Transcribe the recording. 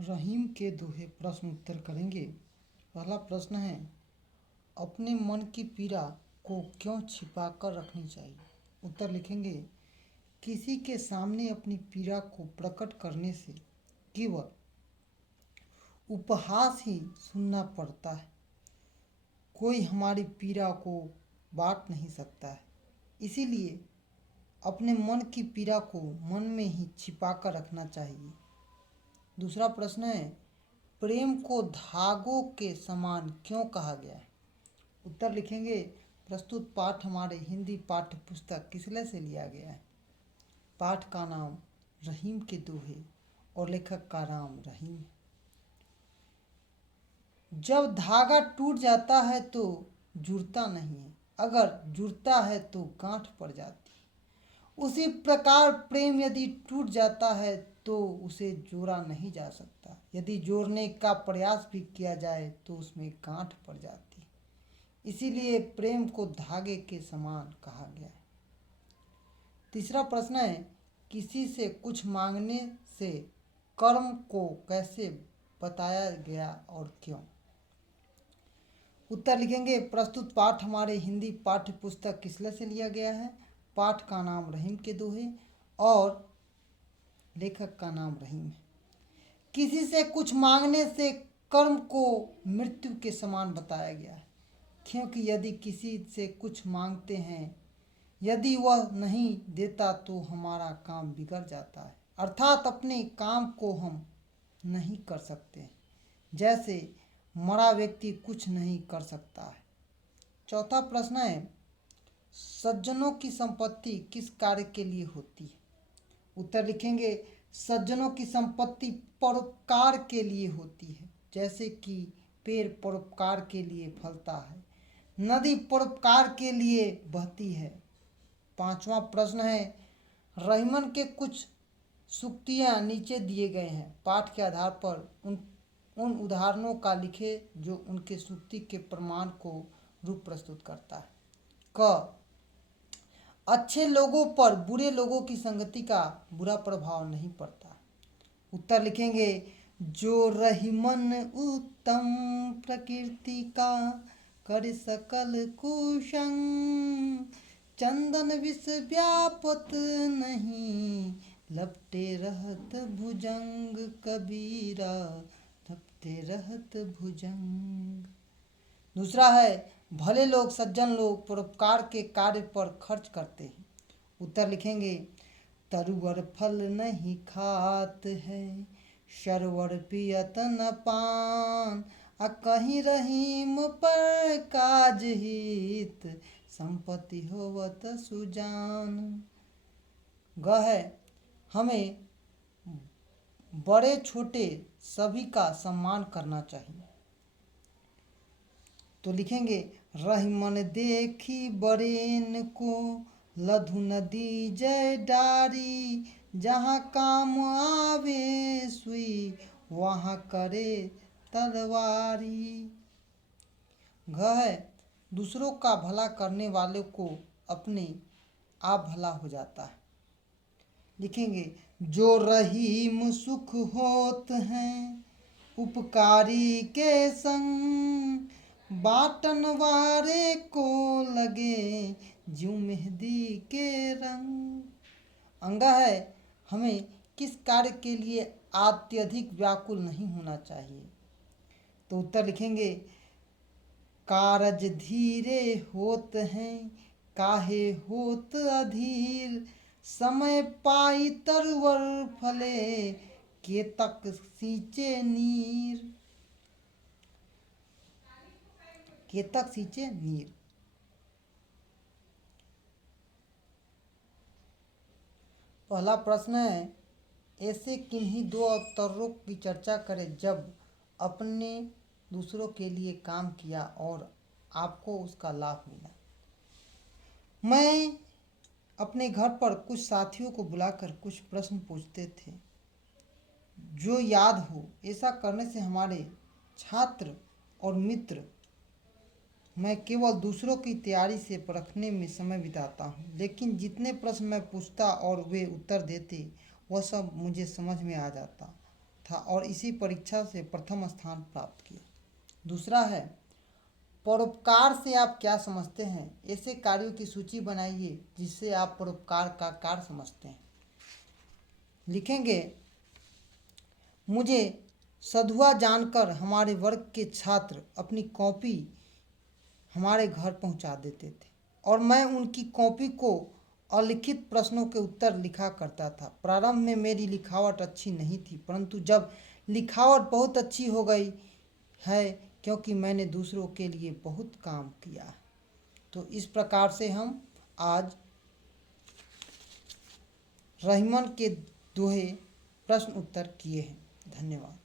रहीम के दोहे प्रश्न उत्तर करेंगे। पहला प्रश्न है, अपने मन की पीड़ा को क्यों छिपा कर रखनी चाहिए। उत्तर लिखेंगे, किसी के सामने अपनी पीड़ा को प्रकट करने से केवल उपहास ही सुनना पड़ता है। कोई हमारी पीड़ा को बांट नहीं सकता है। इसीलिए अपने मन की पीड़ा को मन में ही छिपा कर रखना चाहिए। दूसरा प्रश्न है, प्रेम को धागों के समान क्यों कहा गया है। उत्तर लिखेंगे, प्रस्तुत पाठ हमारे हिंदी पाठ्य पुस्तक किसले से लिया गया है। पाठ का नाम रहीम के दोहे और लेखक का नाम रहीम है। जब धागा टूट जाता है तो जुड़ता नहीं है, अगर जुड़ता है तो गांठ पड़ जाती है। उसी प्रकार प्रेम यदि टूट जाता है तो उसे जोड़ा नहीं जा सकता। यदि जोड़ने का प्रयास भी किया जाए तो उसमें गांठ पड़ जाती है। इसीलिए प्रेम को धागे के समान कहा गया है। तीसरा प्रश्न है, किसी से कुछ मांगने से कर्म को कैसे बताया गया और क्यों। उत्तर लिखेंगे, प्रस्तुत पाठ हमारे हिंदी पाठ्य पुस्तक किसले से लिया गया है। पाठ का नाम रहीम के दोहे और लेखक का नाम रहीम है। किसी से कुछ मांगने से कर्म को मृत्यु के समान बताया गया है, क्योंकि यदि किसी से कुछ मांगते हैं, यदि वह नहीं देता तो हमारा काम बिगड़ जाता है, अर्थात अपने काम को हम नहीं कर सकते, जैसे मरा व्यक्ति कुछ नहीं कर सकता है। चौथा प्रश्न है, सज्जनों की संपत्ति किस कार्य के लिए होती है। उत्तर लिखेंगे, सज्जनों की संपत्ति परोपकार के लिए होती है, जैसे कि पेड़ परोपकार के लिए फलता है, नदी परोपकार के लिए बहती है। पांचवा प्रश्न है, रहीमन के कुछ सूक्तियाँ नीचे दिए गए हैं। पाठ के आधार पर उन उदाहरणों का लिखे जो उनके सूक्ति के प्रमाण को रूप प्रस्तुत करता है। क, अच्छे लोगों पर बुरे लोगों की संगति का बुरा प्रभाव नहीं पड़ता। उत्तर लिखेंगे, जो रहीमन उत्तम प्रकृति का कर सकल कुसंग, चंदन विष व्यापत नहीं, लपटे रहत भुजंग कबीरा, लपटे रहत भुजंग। दूसरा है, भले लोग सज्जन लोग परोपकार के कार्य पर खर्च करते हैं। उत्तर लिखेंगे, तरुवर फल नहीं खात है, शरवर पियत न पान, कहीं रहीम पर काज हित, संपत्ति होवत सुजान। ग है, हमें बड़े छोटे सभी का सम्मान करना चाहिए। तो लिखेंगे, रहीमन देखी बरेन को, लधु नदी जय डारी, जहाँ काम आवे सुई, वहाँ करे तलवारी। घ है, दूसरों का भला करने वाले को अपने आप भला हो जाता है। लिखेंगे, जो रहीम सुख होत हैं, उपकारी के संग, बाटन वारे को लगे, ज्यों मेहंदी के रंग। अंगा है, हमें किस कार्य के लिए अत्यधिक व्याकुल नहीं होना चाहिए। तो उत्तर लिखेंगे, कारज धीरे होत हैं, काहे होत अधीर, समय पाई तरुवर फले, केतक सींचे नीर। केतक सींचे नीर। पहला प्रश्न है, ऐसे किन्हीं दो अवसरों की चर्चा करें जब अपने दूसरों के लिए काम किया और आपको उसका लाभ मिला। मैं अपने घर पर कुछ साथियों को बुलाकर कुछ प्रश्न पूछते थे जो याद हो। ऐसा करने से हमारे छात्र और मित्र, मैं केवल दूसरों की तैयारी से परखने में समय बिताता हूँ, लेकिन जितने प्रश्न मैं पूछता और वे उत्तर देते वह सब मुझे समझ में आ जाता था और इसी परीक्षा से प्रथम स्थान प्राप्त किया। दूसरा है, परोपकार से आप क्या समझते हैं? ऐसे कार्यों की सूची बनाइए जिससे आप परोपकार का कार्य समझते हैं। लिखेंगे, मुझे सधुआ जानकर हमारे वर्ग के छात्र अपनी कॉपी हमारे घर पहुंचा देते थे और मैं उनकी कॉपी को अलिखित प्रश्नों के उत्तर लिखा करता था। प्रारंभ में मेरी लिखावट अच्छी नहीं थी, परंतु जब लिखावट बहुत अच्छी हो गई है क्योंकि मैंने दूसरों के लिए बहुत काम किया है। तो इस प्रकार से हम आज रहीमन के दोहे प्रश्न उत्तर किए हैं। धन्यवाद।